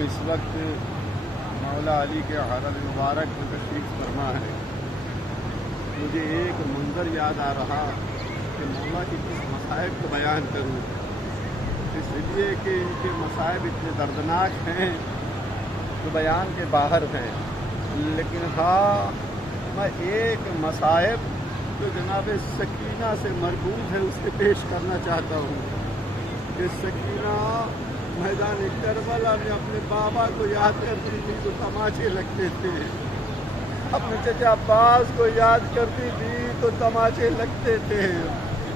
ہم اس وقت مولا علی کے حرم مبارک میں تشریف فرما ہے۔ مجھے ایک منظر یاد آ رہا کہ مولا کی کس مصائب کو بیان کروں، اس لیے کہ ان کے مصائب اتنے دردناک ہیں جو بیان کے باہر ہیں، لیکن ہاں میں ایک مصائب جو جناب سکینہ سے مربوط ہے اس سے پیش کرنا چاہتا ہوں کہ سکینہ میدان کربلا میں اپنے بابا کو یاد کرتی تھی تو تماچے لگتے تھے، اپنے چچا عباس کو یاد کرتی تھی تو تماچے لگتے تھے۔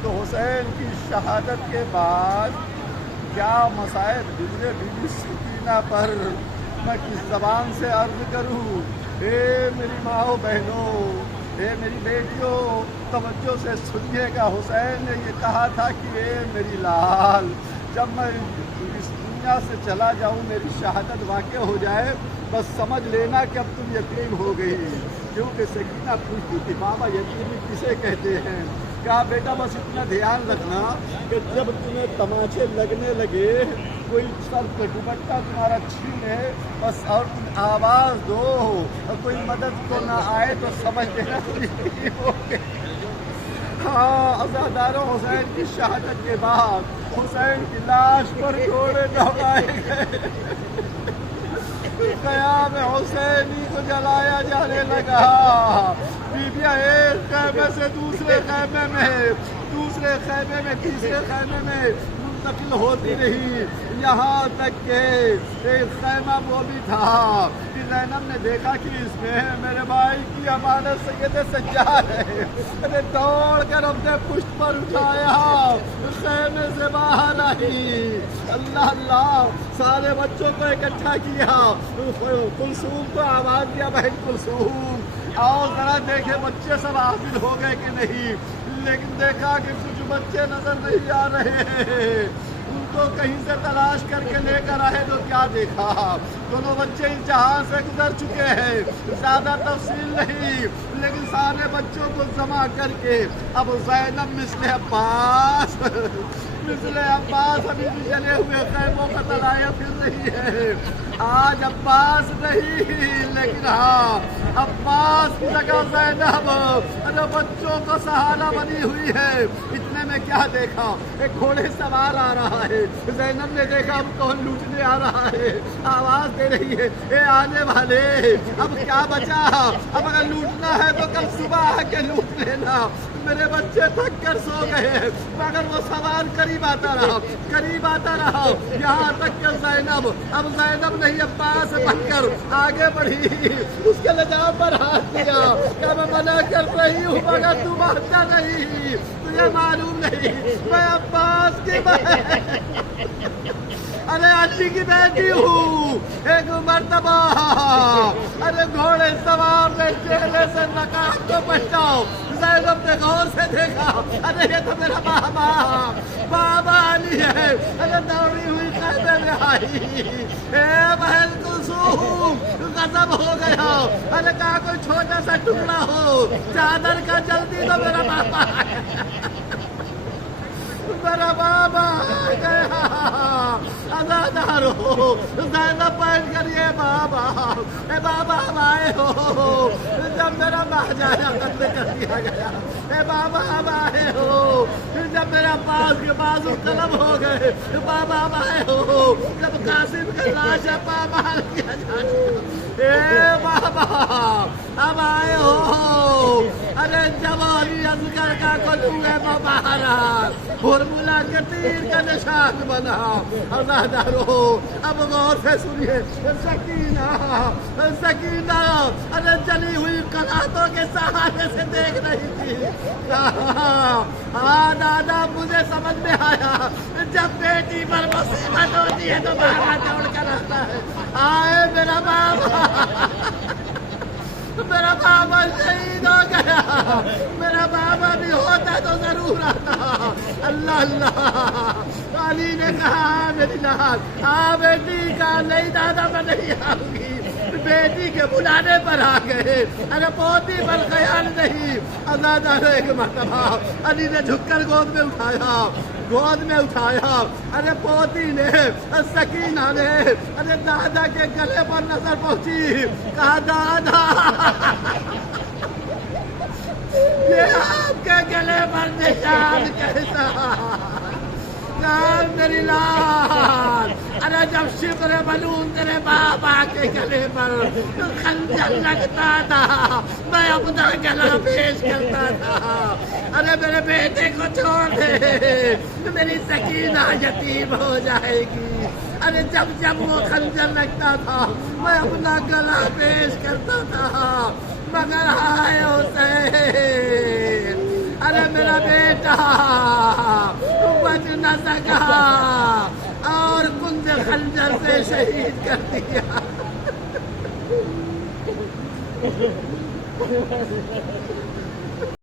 تو حسین کی شہادت کے بعد کیا مصائب گزرے بی بی سکینہ پر، میں کس زبان سے عرض کروں؟ اے میری ماؤں بہنوں، اے میری بیٹیوں، توجہ سے سنیے گا۔ حسین نے یہ کہا تھا کہ اے میری لال، جب میں اس دنیا سے چلا جاؤں، میری شہادت واقع ہو جائے، بس سمجھ لینا کہ اب تم یتیم ہو گئی۔ کیونکہ سکینہ پوچھتی تھی بابا یتیمی کسے کہتے ہیں؟ کہا بیٹا بس اتنا دھیان رکھنا کہ جب تمہیں تماچے لگنے لگے، کوئی سر پہ دوپٹہ تمہارا چھینے بس اور تم آواز دو اور کوئی مدد کو نہ آئے تو سمجھ لینا تم یتیم ہو گئے۔ ہاں، عزاداروں، حسین کی شہادت کے بعد حسین کی لاش پر گھوڑے دوڑائے گئے، قیام حسینی کو جلایا جانے لگا، بیویاں ایک خیمے سے دوسرے خیمے میں، دوسرے خیمے میں تیسرے خیمے میں منتقل ہوتی رہی، یہاں تک کہ ایک خیمہ وہ بھی تھا کہ زینب نے دیکھا کہ اس میں میرے بھائی کی امانت سید سجاد ہے، نے دوڑ کر اپنے پشت پر اٹھایا، خیمے سے باہر آئی، اللہ اللہ، سارے بچوں کو اکٹھا کیا، کلثوم کو آواز دیا، بہن کلثوم آؤ ذرا دیکھے بچے سب حاضر ہو گئے کہ نہیں، لیکن دیکھا کہ کچھ بچے نظر نہیں آ رہے ہیں، ان کو کہیں سے تلاش کر کے لے کر آئے تو کیا دیکھا دونوں بچے اس جہاں سے گزر چکے ہیں، زیادہ تفصیل نہیں، لیکن سارے بچوں کو جمع کر کے اب زینب مثل عباس ابھی بھی جلے ہوئے خیموں کا تلایا پھر رہی ہے۔ آج عباس نہیں، لیکن ہاں عباس کی جگہ زینب بچوں کو سہارا بنی ہوئی ہے۔ اتنے میں کیا دیکھا، ایک گھوڑے سوار آ رہا ہے، زینب نے دیکھا اب کون لوٹنے آ رہا ہے، آواز دے رہی ہے اے آنے والے، اب کیا بچا، اب اگر لوٹنا ہے تو کل صبح آ کے لوٹ لینا، میرے بچے تھک کر سو گئے ہیں، مگر وہ سوار قریب آتا رہا، یہاں تک کہ زینب نہیں عباس بن کر آگے بڑھی، اس کے لجام پر ہاتھ دیا کہ میں منع کر رہی ہوں مگر تو مانتا نہیں، تجھے معلوم نہیں میں عباس کی بہن ارے علی کی بیٹی ہوں۔ ایک مرتبہ ارے گھوڑے سوار نے چہرے سے نقاب کو بچاؤ، زینب نے غور سے دیکھا، ارے یہ تو میرا بابا علی ہے، ارے دوڑی ہوئی خیمے میں آئی، اے بہن کلثوم غضب ہو گیا، ارے کہا کوئی چھوٹا سا ٹکڑا ہو چادر کا، جلدی تو میرا بابا ہے، میرا بابا آ گیا، عزادارو زینب پہن کر یہ بابا ہم آئے ہو، جب میرا مہجانا قتل کر دیا گیا، اے بابا ہم آئے ہو، جب میرا پاس کے بازو قلم ہو گئے، بابا ہم آئے ہو، جب قاسم کا لاش پامال کیا جاتا، اے بابا ہم آئے ہو، ارے جوانی اصغر کا کلوے مبارک ہرملا کے تیر کا نشان بنا، عزادارو اب غور سے سنیے، سکینہ ارے جلی ہوئی قناتوں کے سہارے سے دیکھ رہی تھی، ہاں دادا مجھے سمجھ میں آیا، جب بیٹی پر مصیبت ہوتی ہے تو بابا دوڑ کر آتا ہے، آئے میرا بابا شہید ہو گیا، میرا بابا بھی ہوتا تو ضرور آتا، اللہ اللہ، علی نے کہا میری لال، ہاں بیٹی کہا نہیں دادا میں نہیں آؤں گی، بیٹی کے بلانے پر آ گئے، ارے پوتی پر خیال نہیں۔ آزادانہ ایک مرتبہ علی نے جھک کر گود میں اٹھایا، ارے پوتی نے، سکینہ نے، ارے دادا کے گلے پر نظر پہنچی، کہا دادا یہ آپ کے گلے پر نشان کیسا؟ میری لال، ارے جب شبر بلون تیرے بابا کے گلے پر خنجر لگتا تھا میں اپنا گلا پیش کرتا تھا۔ ارے میرے بیٹے کو چھوڑ دے، میری سکینہ یتیم ہو جائے گی۔ ارے جب وہ خنجر لگتا تھا میں اپنا گلا پیش کرتا تھا، مگر ہائے حسین، ارے میرا بیٹا بچ نہ سکا اور کنج خنجر سے شہید کر دیا۔